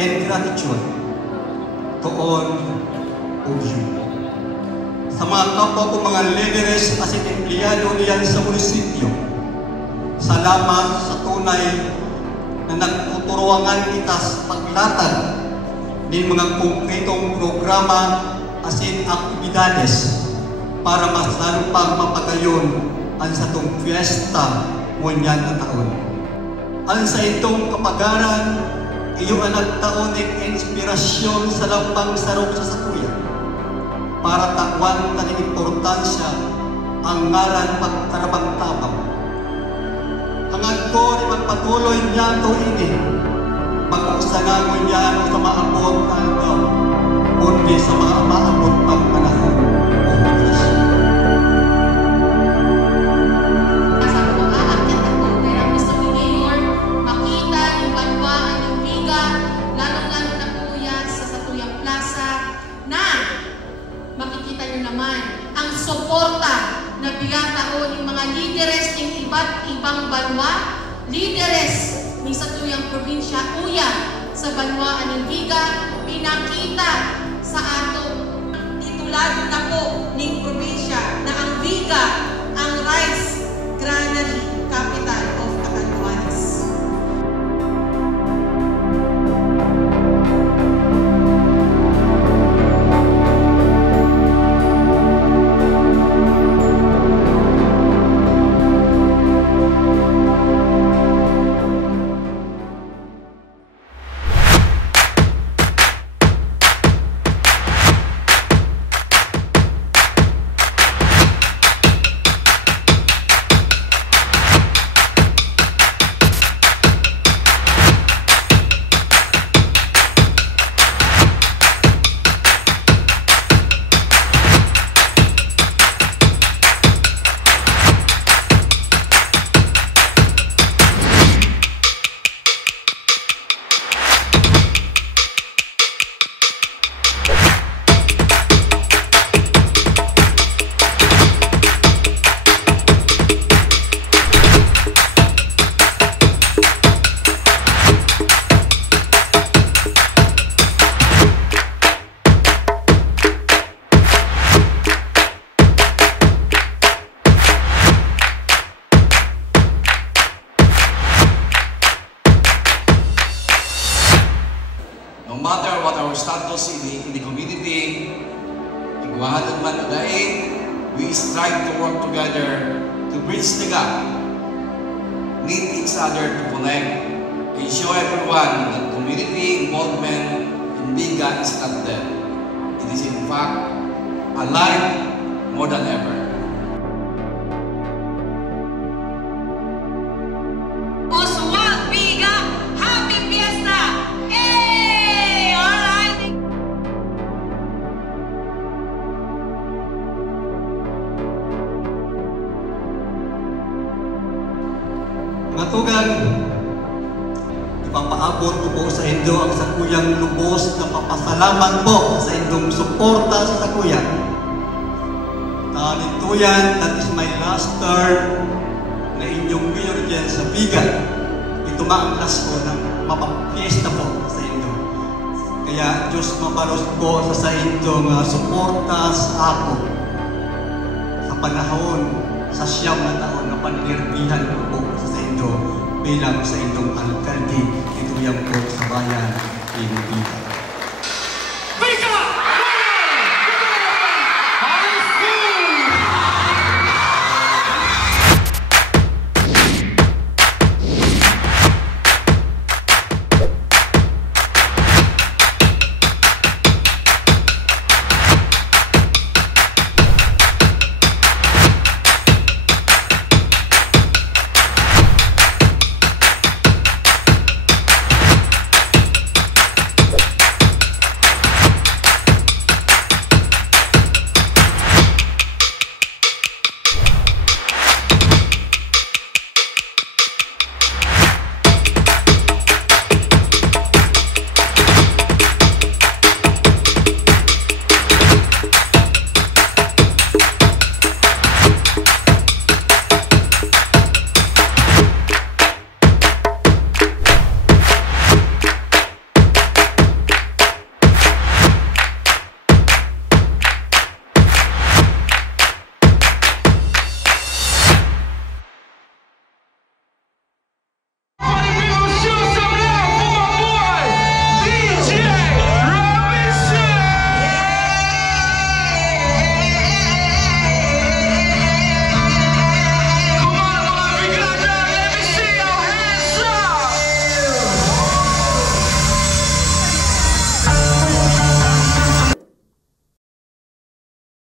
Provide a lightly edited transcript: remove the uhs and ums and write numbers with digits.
and gratitude to all of you. Sa mga kapwa ko mga leaders at empleyado niyan sa munisipyo, salamat sa tunay na nagtuturuangan kita sa paglatag ng mga konkretong programa as in aktibidades para mas lalo pang mapagayon ang sa itong fiesta ngunyan na taon. Ang sa itong kapagaran, iyo ang nagtaon ng inspirasyon sa lampang sarok sa sakuya para takwan na ng importansya ang ngalan pagtarabang-tabang. Hangad ko ni magpatuloy niya ito ini, pag-usangan niya sa maabot ang daw, kundi sa mga maabot pang panahon o oras. Ang suporta na biyataon ng mga lideres ng iba't ibang banwa, lideres ng satuyang probinsya, uya sa banwa Aninghiga, pinakita sa ato titulado na po ng probinsya na ang Viga ang rice granary capital of Catanduanes. No matter what our status in the community, iguahan man dahil, we strive to work together to bridge the gap, need each other to connect, and show everyone that community involvement in Viga is not dead. It is in fact alive more than ever. Mga tugan, ipapaabot ko po sa inyo ang sakuyang lubos na papasalamat po sa inyong suporta sa sakuya. Talintuyan, that is my last term na inyong mayor dyan sa Viga. Ito ang last ko na mapapiesta po sa inyo. Kaya Diyos mabalos po sa inyong suporta sa ako sa panahon, sa siyam na taon na panirbihan ko po sa inyo bilang sa inyong alkalde, ito yan po sa bayan ng Viga.